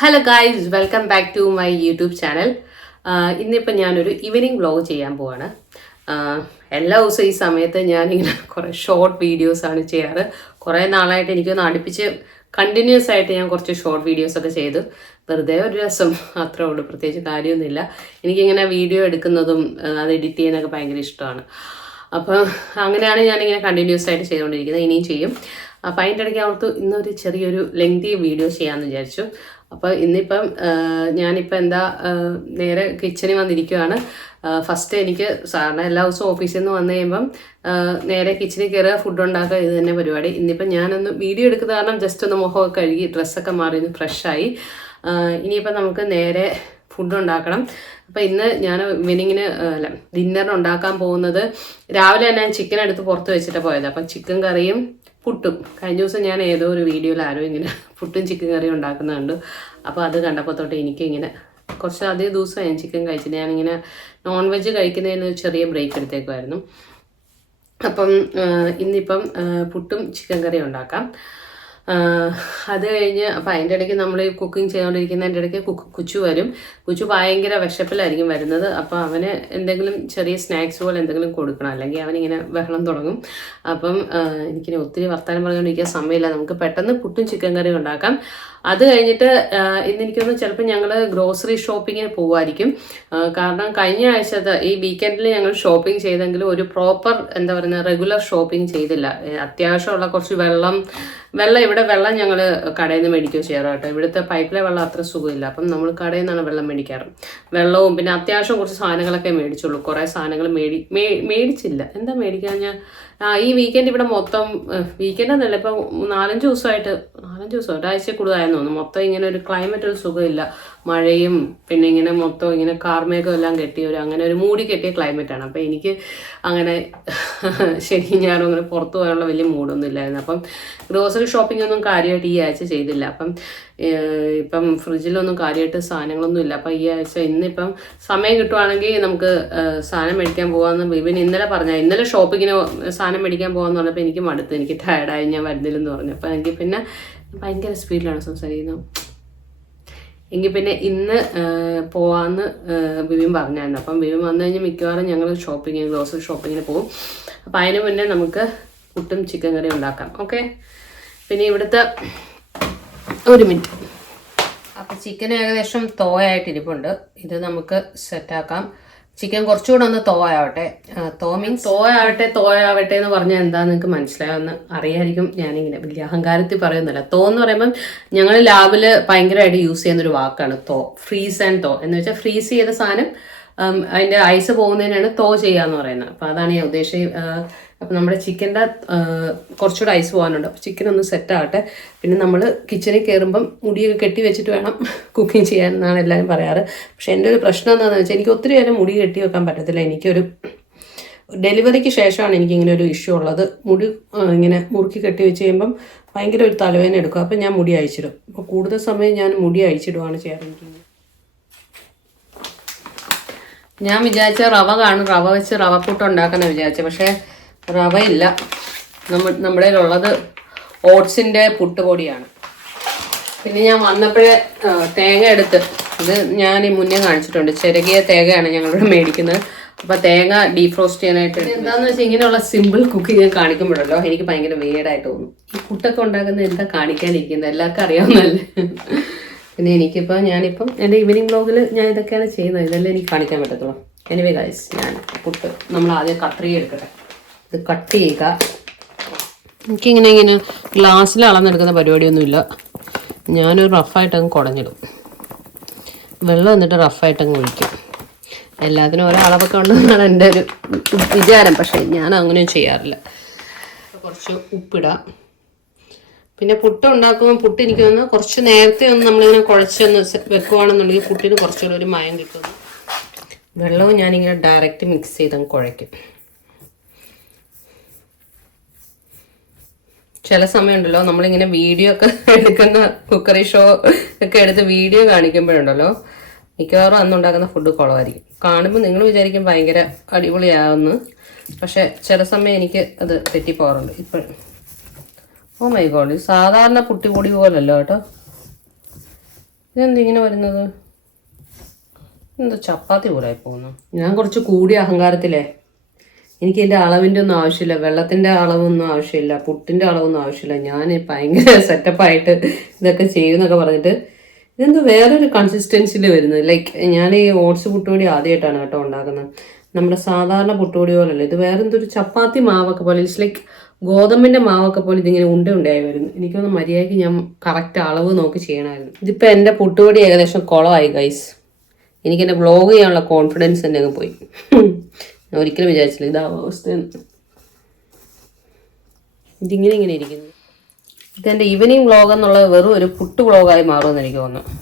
Hello guys, welcome back to my YouTube channel. ഇന്നിപ്പോൾ ഞാനൊരു evening vlog ചെയ്യാൻ പോവാണ്. എല്ലാ ദിവസവും ഈ സമയത്ത് ഞാനിങ്ങനെ കുറേ ഷോർട്ട് വീഡിയോസാണ് ചെയ്യാറ്. കുറേ നാളായിട്ട് എനിക്കൊന്ന് അടുപ്പിച്ച് കണ്ടിന്യൂസ് ആയിട്ട് ഞാൻ കുറച്ച് ഷോർട്ട് വീഡിയോസൊക്കെ ചെയ്തു. വെറുതെ ഒരു രസം അത്രേ ഉള്ളൂ, പ്രത്യേകിച്ച് കാര്യമൊന്നുമില്ല. എനിക്കിങ്ങനെ വീഡിയോ എടുക്കുന്നതും അത് എഡിറ്റ് ചെയ്യാനൊക്കെ ഭയങ്കര ഇഷ്ടമാണ്. അപ്പം അങ്ങനെയാണ് ഞാനിങ്ങനെ കണ്ടിന്യൂസ് ആയിട്ട് ചെയ്തുകൊണ്ടിരിക്കുന്നത്, ഇനിയും ചെയ്യും. അപ്പം അതിൻ്റെ ഇടയ്ക്ക് അവർക്ക് ഇന്നൊരു ചെറിയൊരു ലെങ്തി വീഡിയോ ചെയ്യാമെന്ന് വിചാരിച്ചു. അപ്പോൾ ഇന്നിപ്പം ഞാനിപ്പോൾ നേരെ കിച്ചണിൽ വന്നിരിക്കുകയാണ്. ഫസ്റ്റ് എനിക്ക് സാറിന് എല്ലാ ദിവസവും ഓഫീസിൽ നിന്ന് വന്നു കഴിയുമ്പം നേരെ കിച്ചണിൽ കയറുക, ഫുഡ് ഉണ്ടാക്കുക, ഇത് തന്നെ പരിപാടി. ഇന്നിപ്പം ഞാനൊന്ന് വീഡിയോ എടുക്കുന്ന കാരണം ജസ്റ്റ് ഒന്ന് മുഖമൊക്കെ കഴുകി ഡ്രസ്സൊക്കെ മാറി ഒന്ന് ഫ്രഷായി. ഇനിയിപ്പം നമുക്ക് നേരെ ഫുഡ് ഉണ്ടാക്കണം. അപ്പോൾ ഇന്ന് ഞാൻ ഡിന്നറിന് ഉണ്ടാക്കാൻ പോകുന്നത്, രാവിലെ തന്നെ ഞാൻ ചിക്കൻ എടുത്ത് പുറത്ത് വെച്ചിട്ട് പോയത്. അപ്പം ചിക്കൻ കറിയും പുട്ടും. കഴിഞ്ഞ ദിവസം ഞാൻ ഏതോ ഒരു വീഡിയോയിൽ ആരോ ഇങ്ങനെ പുട്ടും ചിക്കൻ കറിയും ഉണ്ടാക്കുന്നുണ്ട്. അപ്പോൾ അത് കണ്ടപ്പോൾ തൊട്ട് എനിക്കിങ്ങനെ കുറച്ച് അധികം ദിവസം ഞാൻ ചിക്കൻ കഴിച്ചിട്ട് ഞാനിങ്ങനെ നോൺ വെജ് കഴിക്കുന്നതിന് ചെറിയ ബ്രേക്ക് എടുത്തേക്കുമായിരുന്നു. അപ്പം ഇന്നിപ്പം പുട്ടും ചിക്കൻ കറിയും ഉണ്ടാക്കാം. അത് കഴിഞ്ഞ് അപ്പം അതിൻ്റെ ഇടയ്ക്ക് നമ്മൾ കുക്കിംഗ് ചെയ്തുകൊണ്ടിരിക്കുന്നതിൻ്റെ ഇടയ്ക്ക് കുച്ചു വരും. കുച്ചു ഭയങ്കര വിശപ്പിലായിരിക്കും വരുന്നത്. അപ്പോൾ അവന് എന്തെങ്കിലും ചെറിയ സ്നാക്സ് പോലെ എന്തെങ്കിലും കൊടുക്കണം, അല്ലെങ്കിൽ അവനിങ്ങനെ ബഹളം തുടങ്ങും. അപ്പം എനിക്കിനി ഒത്തിരി വർത്തമാനം പറഞ്ഞുകൊണ്ടിരിക്കാൻ സമയമില്ല, നമുക്ക് പെട്ടെന്ന് പുട്ടും ചിക്കൻ കറിയും ഉണ്ടാക്കാം. അത് കഴിഞ്ഞിട്ട് ഇന്നെനിക്കൊന്ന് ചിലപ്പോൾ ഞങ്ങൾ ഗ്രോസറി ഷോപ്പിങ്ങിന് പോകുമായിരിക്കും. കാരണം കഴിഞ്ഞ ആഴ്ചത്തെ ഈ വീക്കെൻഡിൽ ഞങ്ങൾ ഷോപ്പിംഗ് ചെയ്തെങ്കിലും ഒരു പ്രോപ്പർ റെഗുലർ ഷോപ്പിംഗ് ചെയ്തില്ല. അത്യാവശ്യമുള്ള കുറച്ച് വെള്ളം ഇവിടെ വെള്ളം ഞങ്ങൾ കടയിൽ നിന്ന് മേടിക്കുകയോ ചെയ്യാറ് കേട്ടോ. ഇവിടുത്തെ പൈപ്പിലെ വെള്ളം അത്ര സുഖമില്ല. അപ്പം നമ്മൾ കടയിൽ നിന്നാണ് വെള്ളം മേടിക്കാറ്. വെള്ളവും പിന്നെ അത്യാവശ്യം കുറച്ച് സാധനങ്ങളൊക്കെ മേടിച്ചുള്ളൂ. കുറേ സാധനങ്ങൾ മേടിച്ചില്ല. എന്താ മേടിക്കാൻ ഞാൻ ഈ വീക്കെൻഡ് ഇവിടെ മൊത്തം വീക്കെൻഡ് എന്നല്ല, ഇപ്പം 4-5 ദിവസമായിട്ട് ഒരാഴ്ച കൂടുതലായെന്ന് തോന്നുന്നു. മൊത്തം ഇങ്ങനെ ഒരു ക്ലൈമറ്റ് ഒരു സുഖമില്ല. മഴയും പിന്നെ ഇങ്ങനെ മൊത്തം ഇങ്ങനെ കാർമേഘം എല്ലാം കെട്ടി അങ്ങനെ ഒരു മൂടി കെട്ടിയ ക്ലൈമറ്റാണ്. അപ്പം എനിക്ക് അങ്ങനെ ശരി ഞാനും അങ്ങനെ പുറത്തു പോകാനുള്ള വലിയ മൂഡൊന്നും ഇല്ലായിരുന്നു. അപ്പം ഗ്രോസറി ഷോപ്പിംഗ് ഒന്നും കാര്യമായിട്ട് ഈ ആഴ്ച ചെയ്തില്ല. ഇപ്പം ഫ്രിഡ്ജിലൊന്നും കാര്യമായിട്ട് സാധനങ്ങളൊന്നും ഇല്ല. അപ്പം ഈ ആഴ്ച ഇന്നിപ്പം സമയം കിട്ടുവാണെങ്കിൽ നമുക്ക് സാധനം മേടിക്കാൻ പോകാമെന്ന് ബിബിൻ ഇന്നലെ ഇന്നലെ ഷോപ്പിങ്ങിന് സാധനം മേടിക്കാൻ പോകാമെന്ന് പറഞ്ഞപ്പോൾ എനിക്ക് മടുത്ത്, എനിക്ക് ടയർഡായി, ഞാൻ വരുന്നില്ലെന്ന് പറഞ്ഞു. അപ്പം എനിക്ക് പിന്നെ ഭയങ്കര സ്പീഡിലാണ് സംസാരിക്കുന്നത്. എങ്കിൽ പിന്നെ ഇന്ന് പോവാമെന്ന് ബിബിൻ പറഞ്ഞായിരുന്നു. അപ്പം ബിബിൻ വന്നു കഴിഞ്ഞാൽ മിക്കവാറും ഞങ്ങൾ ഗ്രോസറി ഷോപ്പിങ്ങിന് പോകും. അപ്പം അതിന് മുന്നേ നമുക്ക് പുട്ടും ചിക്കൻ കറിയും ഉണ്ടാക്കാം. ഓക്കെ, പിന്നെ ഇവിടുത്തെ ഒരു മിനിറ്റ്. അപ്പം ചിക്കൻ ഏകദേശം തോയായിട്ട് ഇരിപ്പുണ്ട്. ഇത് നമുക്ക് സെറ്റാക്കാം. ചിക്കൻ കുറച്ചുകൂടെ ഒന്ന് തോയാവട്ടെ. തോയാവട്ടെ എന്ന് പറഞ്ഞാൽ എന്താണെന്ന് നിങ്ങൾക്ക് മനസ്സിലാവുമെന്ന് അറിയായിരിക്കും. ഞാനിങ്ങനെ വലിയ അഹങ്കാരത്തിൽ പറയുന്നില്ല. എന്ന് പറയുമ്പം ഞങ്ങൾ ലാബിൽ ഭയങ്കരമായിട്ട് യൂസ് ചെയ്യുന്നൊരു വാക്കാണ് ഫ്രീസ് ആൻഡ് എന്ന് വെച്ചാൽ ഫ്രീസ് ചെയ്ത സാധനം അതിൻ്റെ ഐസ് പോകുന്നതിനാണ് ചെയ്യാന്ന് പറയുന്നത്. അപ്പം അതാണ് ഞാൻ ഉദ്ദേശിച്ചത്. അപ്പം നമ്മുടെ ചിക്കൻ്റെ കുറച്ചുകൂടെ ഐസ് പോകാനുണ്ട്. അപ്പോൾ ചിക്കൻ ഒന്ന് സെറ്റാകട്ടെ. പിന്നെ നമ്മൾ കിച്ചണിൽ കയറുമ്പം മുടിയൊക്കെ കെട്ടി വെച്ചിട്ട് വേണം കുക്കിംഗ് ചെയ്യാൻ എന്നാണ് എല്ലാവരും പറയാറ്. പക്ഷേ എൻ്റെ ഒരു പ്രശ്നം എന്താണെന്ന് വെച്ചാൽ എനിക്ക് ഒത്തിരി നേരം മുടി കെട്ടി വെക്കാൻ പറ്റത്തില്ല. എനിക്കൊരു ഡെലിവറിക്ക് ശേഷമാണ് എനിക്കിങ്ങനെ ഒരു ഇഷ്യൂ ഉള്ളത്. മുടി ഇങ്ങനെ മുറുക്കി കെട്ടി വെച്ച് കഴിയുമ്പം ഭയങ്കര ഒരു തലവേദന എടുക്കും. അപ്പം ഞാൻ മുടി അഴിച്ചിടും. അപ്പോൾ കൂടുതൽ സമയം ഞാൻ മുടി അഴിച്ചിടുകയാണ് ചെയ്യാറ്. എനിക്കിങ്ങനെ ഞാൻ വിചാരിച്ച റവ വെച്ച് റവപ്പുട്ട് ഉണ്ടാക്കാമെന്ന് വിചാരിച്ചത്. പക്ഷേ റവയില്ല. നമ്മുടെ ഉള്ളത് ഓട്സിൻ്റെ പുട്ടുപൊടിയാണ്. പിന്നെ ഞാൻ വന്നപ്പോഴേ തേങ്ങ എടുത്ത്, ഇത് ഞാൻ ഈ മുന്നേ കാണിച്ചിട്ടുണ്ട്, ചിരകിയ തേങ്ങയാണ് ഞങ്ങളിവിടെ മേടിക്കുന്നത്. അപ്പോൾ തേങ്ങ ഡീഫ്രോസ്റ്റ് ചെയ്യാനായിട്ട് എന്താണെന്ന് വെച്ചാൽ ഇങ്ങനെയുള്ള സിമ്പിൾ കുക്കിംഗ് ഞാൻ കാണിക്കുമ്പോഴല്ലോ എനിക്ക് ഭയങ്കര വേടായിട്ട് തോന്നും. ഈ പുട്ടൊക്കെ ഉണ്ടാക്കുന്നത് എന്താ കാണിക്കാനിരിക്കുന്നത്, എല്ലാവർക്കും അറിയാവുന്നതല്ലേ. പിന്നെ ഞാനിപ്പം എൻ്റെ ഈവനിങ് വ്ളോഗിൽ ഞാൻ ഇതൊക്കെയാണ് ചെയ്യുന്നത്. ഇതെല്ലാം എനിക്ക് കാണിക്കാൻ പറ്റത്തുള്ളൂ. എനിവേ ഗൈസ്, ഞാൻ പുട്ട് നമ്മൾ ആദ്യം കത്രിക എടുക്കട്ടെ. ഇത് കട്ട് ചെയ്യുക. എനിക്കിങ്ങനെ ഗ്ലാസ്സിൽ അളന്നെടുക്കുന്ന പരിപാടിയൊന്നുമില്ല. ഞാനൊരു റഫായിട്ടങ്ങ് കുടഞ്ഞിടും. വെള്ളം എന്നിട്ട് റഫായിട്ടങ്ങ് ഒഴിക്കും. എല്ലാത്തിനും ഓരോ അളവൊക്കെ ഉണ്ടെന്നാണ് എൻ്റെ ഒരു വിചാരം. പക്ഷേ ഞാൻ അങ്ങനെയും ചെയ്യാറില്ല. കുറച്ച് ഉപ്പിടാം. പിന്നെ പുട്ട് ഉണ്ടാക്കുമ്പോൾ പുട്ട് എനിക്ക് തോന്നുന്നു കുറച്ച് നേരത്തെ ഒന്ന് നമ്മളിങ്ങനെ കുഴച്ചൊന്ന് വെക്കുവാണെന്നുണ്ടെങ്കിൽ പുട്ടിന് കുറച്ചുകൂടെ ഒരു മയം കിട്ടും. വെള്ളവും ഞാനിങ്ങനെ ഡയറക്റ്റ് മിക്സ് ചെയ്തങ്ങ് കുഴയ്ക്കും. ചില സമയമുണ്ടല്ലോ നമ്മളിങ്ങനെ വീഡിയോ ഒക്കെ എടുക്കുന്ന കുക്കറി ഷോ ഒക്കെ എടുത്ത് വീഡിയോ കാണിക്കുമ്പോഴുണ്ടല്ലോ മിക്കവാറും അന്നുണ്ടാക്കുന്ന ഫുഡ് കുളമായിരിക്കും. കാണുമ്പോൾ നിങ്ങൾ വിചാരിക്കും ഭയങ്കര അടിപൊളിയാവുന്നു. പക്ഷെ ചില സമയം എനിക്ക് അത് തെറ്റിപ്പോകാറുണ്ട്. ഇപ്പോൾ ഓ മൈ ഗോഡ്, സാധാരണ പുട്ടിപ്പൊടി പോലല്ലോ കേട്ടോ. ഇതെന്തിങ്ങനെ വരുന്നത്? എന്താ ചപ്പാത്തി പോലെ പോകുന്നു. ഞാൻ കുറച്ച് കൂടിയ അഹങ്കാരത്തിലേ എനിക്ക് ഇതിൻ്റെ അളവിൻ്റെ ഒന്നും ആവശ്യമില്ല, വെള്ളത്തിൻ്റെ അളവൊന്നും ആവശ്യമില്ല, പുട്ടിൻ്റെ അളവൊന്നും ആവശ്യമില്ല. ഞാൻ ഭയങ്കര സെറ്റപ്പായിട്ട് ഇതൊക്കെ ചെയ്യുമെന്നൊക്കെ പറഞ്ഞിട്ട് ഇതെന്തോ വേറൊരു കൺസിസ്റ്റൻസിയിൽ വരുന്നത്. ലൈക്ക് ഞാൻ ഈ ഓട്സ് പുട്ടുപൊടി ആദ്യമായിട്ടാണ് കേട്ടോ ഉണ്ടാക്കുന്നത്. നമ്മുടെ സാധാരണ പുട്ടുപൊടി പോലല്ല ഇത്, വേറെ എന്തൊരു ചപ്പാത്തി മാവൊക്കെ പോലെ. ഇറ്റ്സ് ലൈക്ക് ഗോതമ്പിൻ്റെ മാവൊക്കെ പോലെ ഇതിങ്ങനെ ഉണ്ടായി വരുന്നു. എനിക്കൊന്ന് മര്യാദയ്ക്ക് ഞാൻ കറക്റ്റ് അളവ് നോക്കി ചെയ്യണമായിരുന്നു. ഇതിപ്പോൾ എൻ്റെ പുട്ടുപൊടി ഏകദേശം കുളമായി ഗൈസ്. എനിക്ക് എൻ്റെ വ്ളോഗ് ചെയ്യാനുള്ള കോൺഫിഡൻസ് തന്നെ അങ്ങ് പോയി. ഞാൻ ഒരിക്കലും വിചാരിച്ചില്ല ഇതാവും അവസ്ഥയെന്ന്. ഇങ്ങനെ ഇരിക്കുന്നു. ഇതെൻ്റെ ഈവനിങ് വ്ളോഗ് എന്നുള്ളത് വെറും ഒരു പുട്ട് വ്ളോഗായി മാറുമെന്ന് എനിക്ക് തോന്നുന്നു.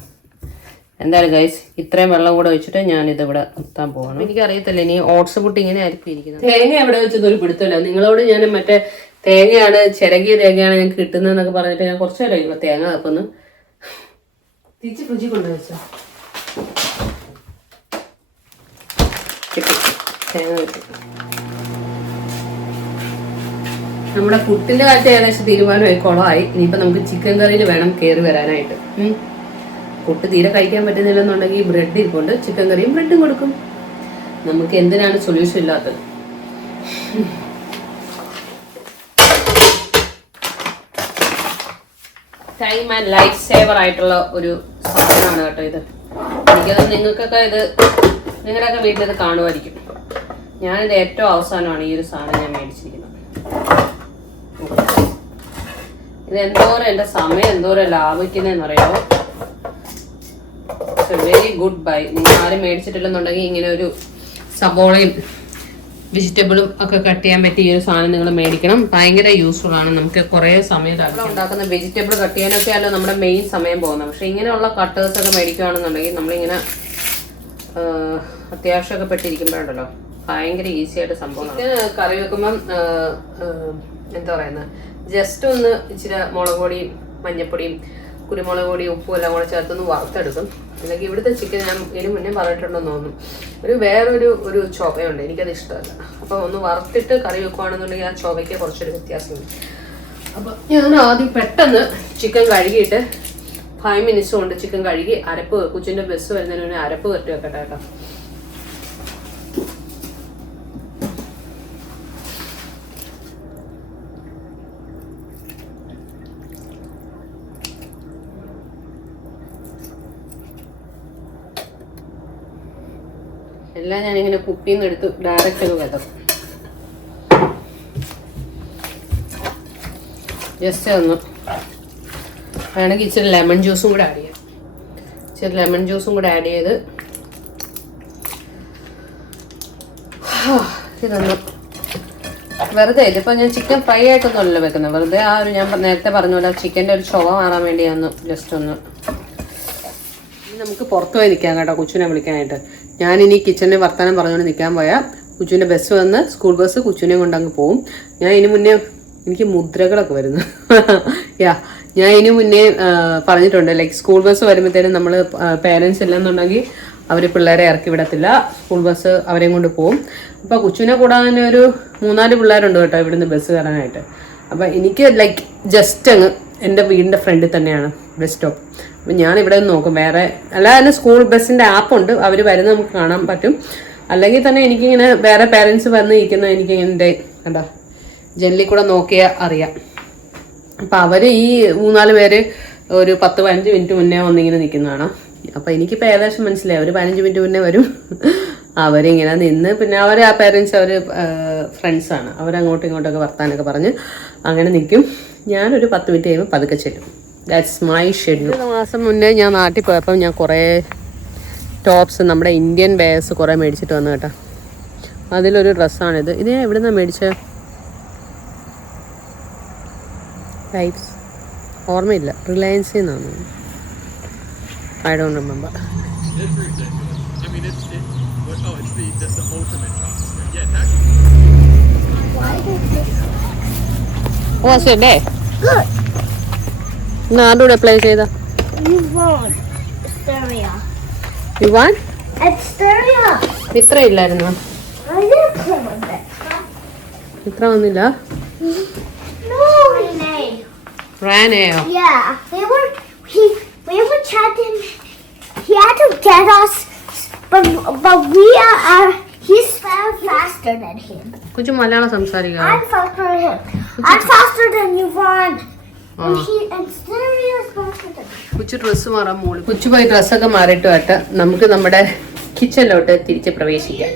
എന്തായാലും ഗൈസ്, ഇത്രയും വെള്ളം കൂടെ വെച്ചിട്ട് ഞാനിതിവിടെ എത്താൻ പോകണം. എനിക്കറിയത്തില്ല ഇനി ഓട്സ് പുട്ട് ഇങ്ങനെ ആയിരിക്കും ഇരിക്കുന്നത്. തേങ്ങ എവിടെ വെച്ചതൊരു പിടുത്തമില്ല. നിങ്ങളോട് ഞാൻ മറ്റേ തേങ്ങയാണ്, ചിരകിയ തേങ്ങയാണ് ഞങ്ങൾക്ക് കിട്ടുന്നതെന്നൊക്കെ പറഞ്ഞിട്ട് ഞാൻ കുറച്ച് നേരം കഴിയുമ്പോൾ തേങ്ങ തപ്പൊന്ന് തിരിച്ച് ഫ്രിഡ്ജിൽ കൊണ്ടുവച്ചോ. തേങ്ങ വെച്ചു. നമ്മുടെ പുട്ടിന്റെ കാര്യത്തിൽ ഏകദേശം തീരുമാനമായി, കുളമായി. ഇനിയിപ്പോൾ നമുക്ക് ചിക്കൻ കറിയിൽ വേണം കയറി വരാനായിട്ട്. പുട്ട് തീരെ കഴിക്കാൻ പറ്റുന്നില്ലെന്നുണ്ടെങ്കിൽ ബ്രെഡ് ഇരിപ്പുണ്ട്, ചിക്കൻ കറിയും ബ്രെഡും കൊടുക്കും. നമുക്ക് എന്തിനാണ് സൊല്യൂഷൻ ഇല്ലാത്തത്? ടൈം ആൻഡ് ലൈഫ് സേവർ ആയിട്ടുള്ള ഒരു സാധനമാണ് കേട്ടോ ഇത്. എനിക്കത് നിങ്ങൾക്കൊക്കെ നിങ്ങളുടെയൊക്കെ വീട്ടിലിത് കാണുമായിരിക്കും. ഞാനിത് ഏറ്റവും അവസാനമാണ് ഈ ഒരു സാധനം ഞാൻ മേടിച്ചിരിക്കുന്നത്. ഇത് എന്തോരം എൻ്റെ സമയം എന്തോരം ലാഭിക്കുന്നതെന്ന് അറിയാമോ? Very good bye. നിങ്ങൾ ആരും മേടിച്ചിട്ടില്ലെന്നുണ്ടെങ്കിൽ ഇങ്ങനെ ഒരു സബോളയും വെജിറ്റബിളും ഒക്കെ കട്ട് ചെയ്യാൻ പറ്റിയ ഈ ഒരു സാധനം നിങ്ങൾ മേടിക്കണം. ഭയങ്കര യൂസ്ഫുൾ ആണ്. നമുക്ക് കുറേ സമയം ഉണ്ടാക്കുന്ന വെജിറ്റബിൾ കട്ട് ചെയ്യാനൊക്കെയല്ലോ നമ്മുടെ മെയിൻ സമയം പോകുന്നത്. പക്ഷെ ഇങ്ങനെയുള്ള കട്ടേഴ്സൊക്കെ മേടിക്കുകയാണെന്നുണ്ടെങ്കിൽ നമ്മളിങ്ങനെ അത്യാവശ്യമൊക്കെ പെട്ടിരിക്കുമ്പോഴുണ്ടല്ലോ ഭയങ്കര ഈസി ആയിട്ട് സംഭവം. കറി വെക്കുമ്പം എന്താ പറയുന്നത്, ജസ്റ്റ് ഒന്ന് ഇച്ചിരി മുളക് പൊടിയും മഞ്ഞപ്പൊടിയും കുരുമുളക് പൊടിയും ഉപ്പും എല്ലാം കൂടെ ചേർത്തൊന്ന് വറുത്തെടുക്കും. അല്ലെങ്കിൽ ഇവിടുത്തെ ചിക്കൻ ഞാൻ ഇതിന് മുന്നേ പറഞ്ഞിട്ടുണ്ടെന്ന് തോന്നുന്നു, വേറൊരു ചൊവയുണ്ട്, എനിക്കത് ഇഷ്ടമല്ല. അപ്പോൾ ഒന്ന് വറുത്തിട്ട് കറി വെക്കുകയാണെന്നുണ്ടെങ്കിൽ ആ ചൊവയ്ക്ക് കുറച്ചൊരു വ്യത്യാസമുണ്ട്. അപ്പോൾ ഞാൻ ആദ്യം പെട്ടെന്ന് ചിക്കൻ കഴുകിയിട്ട് 5 minutes കൊണ്ട് ചിക്കൻ കഴുകി അരപ്പ് കൊച്ചിൻ്റെ ബസ് വരുന്നതിന് മുന്നേ അരപ്പ് കെട്ടി വെക്കട്ടെ കേട്ടോ. എല്ലാം ഞാനിങ്ങനെ കുപ്പിയിൽ നിന്ന് എടുത്ത് ഡയറക്റ്റ് ഒക്കെ വെതക്കും. ജസ്റ്റ് ഒന്ന് വേണമെങ്കിൽ ഇച്ചിരി ലെമൺ ജ്യൂസും കൂടെ ആഡ് ചെയ്യാം. ഇച്ചിരി ലെമൺ ജ്യൂസും കൂടെ ആഡ് ചെയ്ത് ഇതൊന്ന് വെറുതെ ഇതിപ്പോൾ ഞാൻ ചിക്കൻ ഫ്രൈ ആയിട്ടൊന്നുമല്ല വെക്കുന്നത്. വെറുതെ ആ ഒരു ഞാൻ നേരത്തെ പറഞ്ഞ പോലെ ചിക്കൻ്റെ ഒരു ചുവ മാറാൻ വേണ്ടി ഒന്ന് ജസ്റ്റ് ഒന്ന്. നമുക്ക് പുറത്ത് പോയി നിൽക്കാം കേട്ടോ കൊച്ചിനെ വിളിക്കാനായിട്ട്. ഞാനിനി കിച്ചണിൽ വർത്തമാനം പറഞ്ഞുകൊണ്ട് നിൽക്കാൻ പോയാൽ കൊച്ചിൻ്റെ ബസ് വന്ന് സ്കൂൾ ബസ് കൊച്ചിനെ കൊണ്ട് അങ്ങ് പോവും. ഞാൻ ഇതിന് മുന്നേ എനിക്ക് മുദ്രകളൊക്കെ വരുന്നു ഞാൻ ഇതിന് മുന്നേ പറഞ്ഞിട്ടുണ്ട്, ലൈക്ക് സ്കൂൾ ബസ് വരുമ്പോഴത്തേനും നമ്മൾ പേരൻസ് ഇല്ലെന്നുണ്ടെങ്കിൽ അവർ പിള്ളേരെ ഇറക്കി വിടത്തില്ല, സ്കൂൾ ബസ് അവരെയും കൊണ്ട് പോകും. അപ്പോൾ കൊച്ചിനെ കൂടാതെ ഒരു 3-4 പിള്ളേരുണ്ട് കേട്ടോ ഇവിടുന്ന് ബസ് കയറാനായിട്ട്. അപ്പോൾ എനിക്ക് ലൈക്ക് ജസ്റ്റ് അങ്ങ് എൻ്റെ വീടിൻ്റെ ഫ്രണ്ടിൽ തന്നെയാണ് ബസ് സ്റ്റോപ്പ്. അപ്പം ഞാനിവിടെ നിന്ന് നോക്കും. വേറെ അല്ലാതെ തന്നെ സ്കൂൾ ബസ്സിൻ്റെ ആപ്പുണ്ട്, അവർ വരുന്നത് നമുക്ക് കാണാൻ പറ്റും. അല്ലെങ്കിൽ തന്നെ എനിക്കിങ്ങനെ വേറെ പേരൻസ് വന്ന് ഇരിക്കുന്നത് എനിക്ക് എൻ്റെ എന്താ ജനലിൽ കൂടെ നോക്കിയാൽ അറിയാം. അപ്പം അവർ ഈ 3-4 പേര് ഒരു 10-15 മിനിറ്റ് മുന്നേ വന്നിങ്ങനെ നിൽക്കുന്നതാണ്. അപ്പം എനിക്കിപ്പോൾ ഏകദേശം മനസ്സിലായി അവർ 15 മിനിറ്റ് മുന്നേ വരും. അവരിങ്ങനെ നിന്ന് പിന്നെ അവർ ആ പേരൻസ് അവർ ഫ്രണ്ട്സാണ്, അവരങ്ങോട്ടും ഇങ്ങോട്ടൊക്കെ വർത്താനൊക്കെ പറഞ്ഞ് അങ്ങനെ നിൽക്കും. ഞാനൊരു 10 മിനിറ്റ് കഴിയുമ്പോൾ പതുക്കെ ചെല്ലും. That's my schedule. 1 മാസം മുന്നേ ഞാൻ നാട്ടിൽ പോയപ്പം ഞാൻ കുറേ ടോപ്സ് നമ്മുടെ ഇന്ത്യൻ വെയേഴ്സ് കുറേ മേടിച്ചിട്ട് വന്നു കേട്ടോ. അതിലൊരു ഡ്രസ്സാണിത്. ഇത് ഞാൻ എവിടെ നിന്നാണ് മേടിച്ചത്? ടൈപ്സ് ഓർമ്മയില്ല, റിലയൻസിൽ നിന്നാണ്. I don't remember. Was your day? ഇന്ന് ആരുടെ കൂടെ പ്ലേ ചെയ്ത? ഇത്ര ഇല്ലായിരുന്നു, ഇത്ര വന്നില്ല. Rane. Yeah, we were chatting let us, but we are. He's faster than him. കുച്ചു Malayalam സംസാരിക്കുക. I'm faster than him. I'm faster than Yvonne. And Stereo is faster than me. Kuchu dress മാറാൻ മോള്. കുച്ചു പോയി ഡ്രസ്സൊക്കെ മാറിയിട്ട് വട്ട് നമുക്ക് നമ്മുടെ കിച്ചണിലോട്ട് തിരിച്ച് പ്രവേശിക്കാം.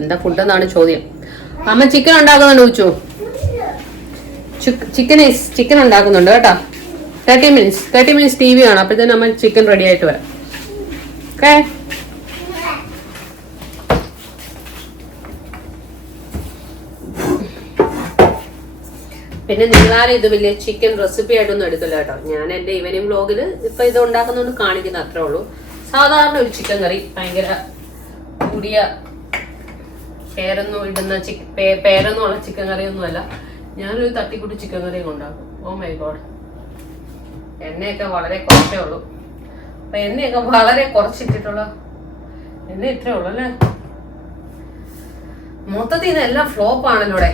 എന്താ ഫുഡെന്നാണ് ചോദ്യം. അമ്മ ചിക്കൻ ഉണ്ടാക്കുന്നുണ്ട് കുച്ചു. ചിക്കൻ ഉണ്ടാക്കുന്നുണ്ട് കേട്ടോ. 30 minutes TV ആണ്. അപ്പോഴത്തേനും അമ്മ ചിക്കൻ റെഡി ആയിട്ട് വരാം. ഓക്കെ. പിന്നെ നിങ്ങളാരും ഇത് വലിയ ചിക്കൻ റെസിപ്പി ആയിട്ടൊന്നും എടുക്കില്ല കേട്ടോ. ഞാൻ എൻ്റെ ഈവനിങ് വ്ലോഗിൽ ഇപ്പൊ ഇത് ഉണ്ടാക്കുന്നതുകൊണ്ട് കാണിക്കുന്ന അത്രേ ഉള്ളൂ. സാധാരണ ഒരു ചിക്കൻ കറി, ഭയങ്കര കൂടിയ പേരൊന്നും ഇടുന്ന പേരൊന്നും ഉള്ള ചിക്കൻ കറിയൊന്നും അല്ല. ഞാനൊരു തട്ടിക്കൂട്ടി ചിക്കൻ കറിയും ഉണ്ടാക്കും. Oh my God. എണ്ണയൊക്കെ വളരെ കുറച്ചേ ഉള്ളൂ. അപ്പൊ എണ്ണയൊക്കെ വളരെ കുറച്ചിട്ടിട്ടുള്ള എണ്ണ ഇത്രേ ഉള്ളു അല്ലേ. മൊത്തത്തിൽ ഇതെല്ലാം ഫ്ലോപ്പ് ആണല്ലോ ഇവിടെ.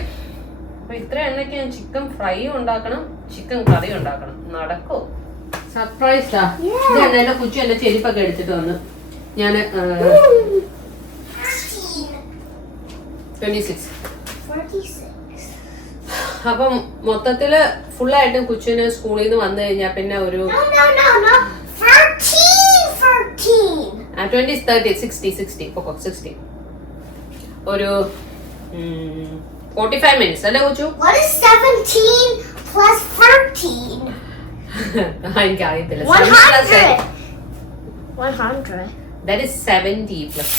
അപ്പൊ ഇത്ര എണ്ണയ്ക്ക് ഞാൻ ചിക്കൻ ഫ്രൈ ഉണ്ടാക്കണം, ചിക്കൻ കറി ഉണ്ടാക്കണം. നടക്കോ? സർപ്രൈസാ. ഇത് എണ്ണ കുച്ചു എന്റെ ചെരുപ്പൊക്കെ എടുത്തിട്ട് വന്ന് ഞാന് 26. അപ്പം മൊത്തത്തില് ഫുള്ളായിട്ടും കുച്ചുവിന് സ്കൂളിൽ നിന്ന് വന്നു കഴിഞ്ഞാൽ പിന്നെ ഒരു 60 ഒരു 45 minutes അല്ലേ കുച്ചു? What is 17 plus 13? എനിക്ക് അറിയത്തില്ല. 100. That is 70 plus.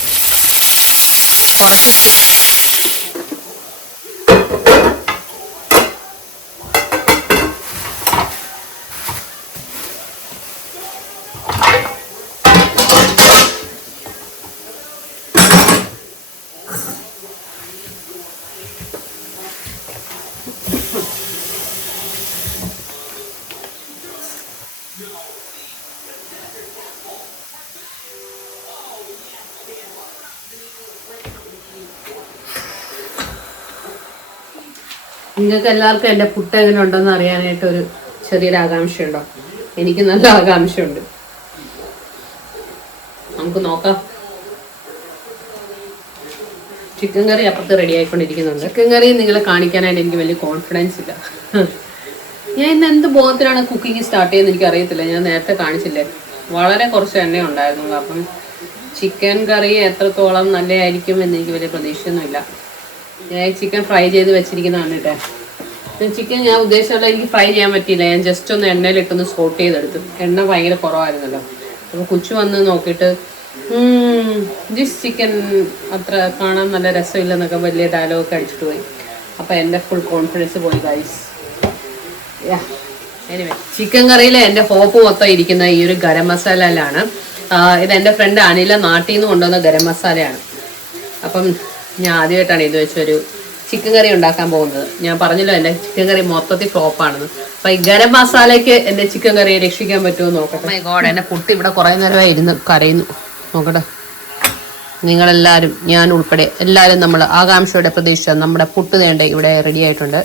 നിങ്ങൾക്ക് എല്ലാവർക്കും എൻ്റെ പുട്ട് എങ്ങനെ ഉണ്ടെന്ന് അറിയാനായിട്ട് ഒരു ചെറിയൊരു ആകാംക്ഷയുണ്ടോ? എനിക്ക് നല്ല ആകാംക്ഷയുണ്ട്. നമുക്ക് നോക്കാം. ചിക്കൻ കറി അപ്പുറത്ത് റെഡി ആയിക്കൊണ്ടിരിക്കുന്നുണ്ട്. ചിക്കൻ കറി നിങ്ങളെ കാണിക്കാനായിട്ട് എനിക്ക് വലിയ കോൺഫിഡൻസ് ഇല്ല. ഞാൻ ഇന്ന് എന്ത് ബോധത്തിലാണ് കുക്കിംഗ് സ്റ്റാർട്ട് ചെയ്യുന്നത് എനിക്ക് അറിയത്തില്ല. ഞാൻ നേരത്തെ കാണിച്ചില്ലേ, വളരെ കുറച്ച് എണ്ണ ഉണ്ടായിരുന്നുള്ളൂ. അപ്പം ചിക്കൻ കറി എത്രത്തോളം നല്ലതായിരിക്കും എന്ന് എനിക്ക് വലിയ പ്രതീക്ഷയൊന്നുമില്ല. ഞാൻ ചിക്കൻ ഫ്രൈ ചെയ്ത് വെച്ചിരിക്കുന്നതാണ് കേട്ടോ. ചിക്കൻ ഞാൻ ഉദ്ദേശിച്ചുള്ള എനിക്ക് ഫ്രൈ ചെയ്യാൻ പറ്റിയില്ല. ഞാൻ ജസ്റ്റ് ഒന്ന് എണ്ണയിലിട്ടൊന്ന് സോട്ട് ചെയ്തെടുത്തു. എണ്ണ ഭയങ്കര കുറവായിരുന്നല്ലോ. അപ്പോൾ കുച്ചു വന്ന് നോക്കിയിട്ട് ദിസ് ചിക്കൻ അത്ര കാണാൻ നല്ല രസമില്ലെന്നൊക്കെ വലിയ ഡയലോഗൊക്കെ അടിച്ചിട്ട് പോയി. അപ്പോൾ എൻ്റെ ഫുൾ കോൺഫിഡൻസ് പോയി ഗൈസ്. എനിവേ, ചിക്കൻ കറിയിൽ എൻ്റെ ഹോപ്പ് മൊത്തം ഇരിക്കുന്ന ഈ ഒരു ഗരം മസാലയിലാണ്. ഇത് എൻ്റെ ഫ്രണ്ട് അനില നാട്ടിൽ നിന്ന് കൊണ്ടുവന്ന ഗരം മസാലയാണ്. അപ്പം ഞാൻ ആദ്യമായിട്ടാണ് ഇത് വെച്ചൊരു ചിക്കൻ കറി ഉണ്ടാക്കാൻ പോകുന്നത്. ഞാൻ പറഞ്ഞല്ലോ എൻ്റെ ചിക്കൻ കറി മൊത്തത്തിൽ ഫ്ലോപ്പാണെന്ന്. അപ്പം ഈ ഗരം മസാലയ്ക്ക് എൻ്റെ ചിക്കൻ കറിയെ രക്ഷിക്കാൻ പറ്റുമോ നോക്കട്ടെ. മൈ ഗോഡ്, എൻ്റെ പുട്ട് ഇവിടെ കുറേ നേരമായി ഇരുന്ന് കരയുന്നു. നോക്കട്ടെ, നിങ്ങളെല്ലാവരും, ഞാൻ ഉൾപ്പെടെ എല്ലാവരും നമ്മൾ ആകാംക്ഷയുടെ പ്രതീക്ഷ നമ്മുടെ പുട്ട് വേണ്ട ഇവിടെ റെഡി ആയിട്ടുണ്ട്.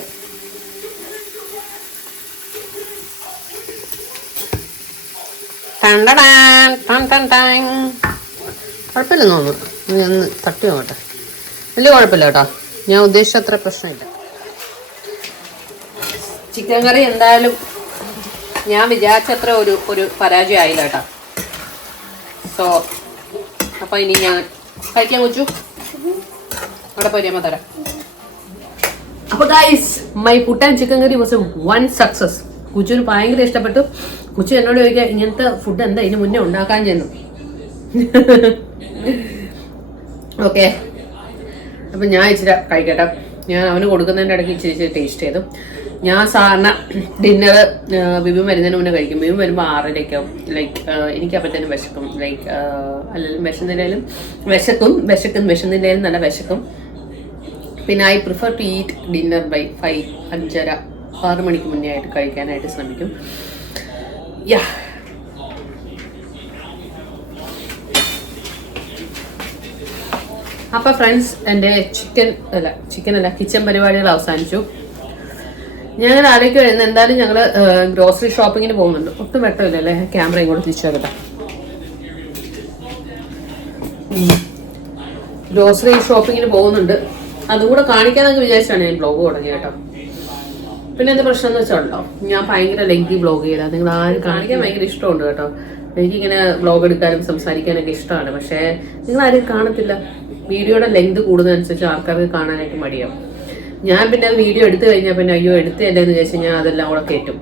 കുഴപ്പമില്ലെന്ന് തോന്നുന്നു. നീ ഒന്ന് തട്ടി നോക്കട്ടെ. വലിയ കുഴപ്പമില്ല കേട്ടോ. ഞാൻ ഉദ്ദേശിച്ച അത്ര പ്രശ്നമില്ല. ചിക്കൻ കറി എന്തായാലും ഞാൻ വിചാരിച്ചത്ര ഒരു പരാജയം ആയില്ല കേട്ടോ. സോ അപ്പോൾ ഇനി ഞാൻ കഴിക്കാൻ വെച്ചു. അവിടെ പോരുമ്പോൾ തരാം. അപ്പോൾ guys, my puttu and chicken curry was a one success. കുച്ചുവിന് ഭയങ്കര ഇഷ്ടപ്പെട്ടു. കുച്ചു എന്നോട് ചോദിക്കുക, ഇങ്ങനത്തെ ഫുഡ് എന്താ ഇതിന് മുന്നേ ഉണ്ടാക്കാൻ ചെന്നു. ഓക്കെ, അപ്പം ഞാൻ ഇച്ചിരി കഴിക്കട്ടെ. ഞാൻ അവന് കൊടുക്കുന്നതിൻ്റെ ഇടയ്ക്ക് ഇച്ചിരി ടേസ്റ്റ് ചെയ്തു. ഞാൻ സാധാരണ ഡിന്നർ ബിബി വരുന്നതിന് മുന്നേ കഴിക്കും. ബിബി വരുമ്പോൾ 6:30 ലൈക്ക് എനിക്ക് അപ്പോഴത്തേനും വിശക്കും. ലൈക്ക് അല്ലെങ്കിൽ വിശന്നില്ലേലും നല്ല വിശക്കും. പിന്നെ I prefer to eat dinner by 5, 5:30, 6 മണിക്ക് മുന്നേ ആയിട്ട് കഴിക്കാനായിട്ട് ശ്രമിക്കും. യാ, അപ്പോൾ ഫ്രണ്ട്സ്, എൻ്റെ കിച്ചൺ പരിപാടികൾ അവസാനിച്ചു. ഞങ്ങൾ ആലോചിക്കുമായിരുന്നു എന്തായാലും ഞങ്ങൾ ഗ്രോസറി ഷോപ്പിങ്ങിന് പോകുന്നുണ്ട്. ഒട്ടും വെട്ടമില്ലല്ലേ, ക്യാമറ ഇങ്ങോട്ട് തിരിച്ചു വെക്കട്ടെ. ഗ്രോസറി ഷോപ്പിങ്ങിന് പോകുന്നുണ്ട്, അതും കൂടെ കാണിക്കാന്നൊക്കെ വിചാരിച്ചാണ് ഞാൻ ബ്ലോഗ് തുടങ്ങി കേട്ടോ. പിന്നെ എന്താ പ്രശ്നം എന്ന് വെച്ചാലോ, ഞാൻ ഭയങ്കര ലെങ്തി ബ്ലോഗ് ചെയ്താൽ നിങ്ങൾ ആരും കാണിക്കാൻ ഭയങ്കര ഇഷ്ടമുണ്ട് കേട്ടോ. എനിക്കിങ്ങനെ ബ്ലോഗ് എടുക്കാനും സംസാരിക്കാനൊക്കെ ഇഷ്ടമാണ്. പക്ഷേ നിങ്ങൾ ആരും കാണത്തില്ല. വീഡിയോയുടെ ലെങ്ത് കൂടുന്നതനുസരിച്ച് ആൾക്കാർക്ക് കാണാനായിട്ട് മടിയാവും. ഞാൻ പിന്നെ വീഡിയോ എടുത്തു കഴിഞ്ഞാൽ പിന്നെ അയ്യോ എടുത്തല്ലേ എന്ന് വിചാരിച്ചു ഞാൻ അതെല്ലാം കൂടെ കയറ്റും.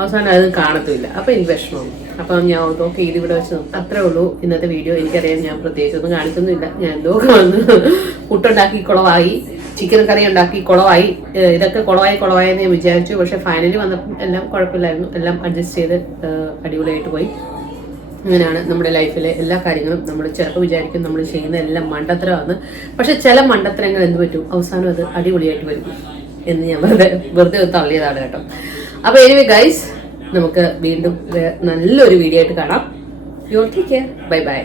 അവസാനം അത് കാണത്തില്ല. അപ്പം എനിക്ക് വിഷമവും. അപ്പം ഞാൻ ഓക്കെ ഇതിവിടെ വെച്ച് അത്രേ ഉള്ളൂ ഇന്നത്തെ വീഡിയോ. എനിക്കറിയാം ഞാൻ പ്രത്യേകിച്ചൊന്നും കാണിക്കുന്നില്ല. ഞാൻ എന്തോ കാണുന്നു, പുട്ടുണ്ടാക്കി കുളവായി, ചിക്കൻ കറി ഉണ്ടാക്കി കുളവായി, ഇതൊക്കെ കുളവായി എന്ന് ഞാൻ വിചാരിച്ചു. പക്ഷെ ഫൈനലി വന്നപ്പം എല്ലാം കുഴപ്പമില്ലായിരുന്നു. എല്ലാം അഡ്ജസ്റ്റ് ചെയ്ത് അടിപൊളിയായിട്ട് പോയി. അങ്ങനെയാണ് നമ്മുടെ ലൈഫിലെ എല്ലാ കാര്യങ്ങളും. നമ്മൾ ചിലപ്പോൾ വിചാരിക്കും നമ്മൾ ചെയ്യുന്ന എല്ലാം മണ്ടത്തരമാണ്. പക്ഷെ ചില മണ്ടത്തരങ്ങൾ എന്ത് പറ്റും, അവസാനം അത് അടിപൊളിയായിട്ട് വരും എന്ന് ഞാൻ വെറുതെ തള്ളിയതാണ് കേട്ടോ. അപ്പോൾ എനിവേ ഗൈസ്, നമുക്ക് വീണ്ടും നല്ലൊരു വീഡിയോ ആയിട്ട് കാണാം. You take care. Bye bye.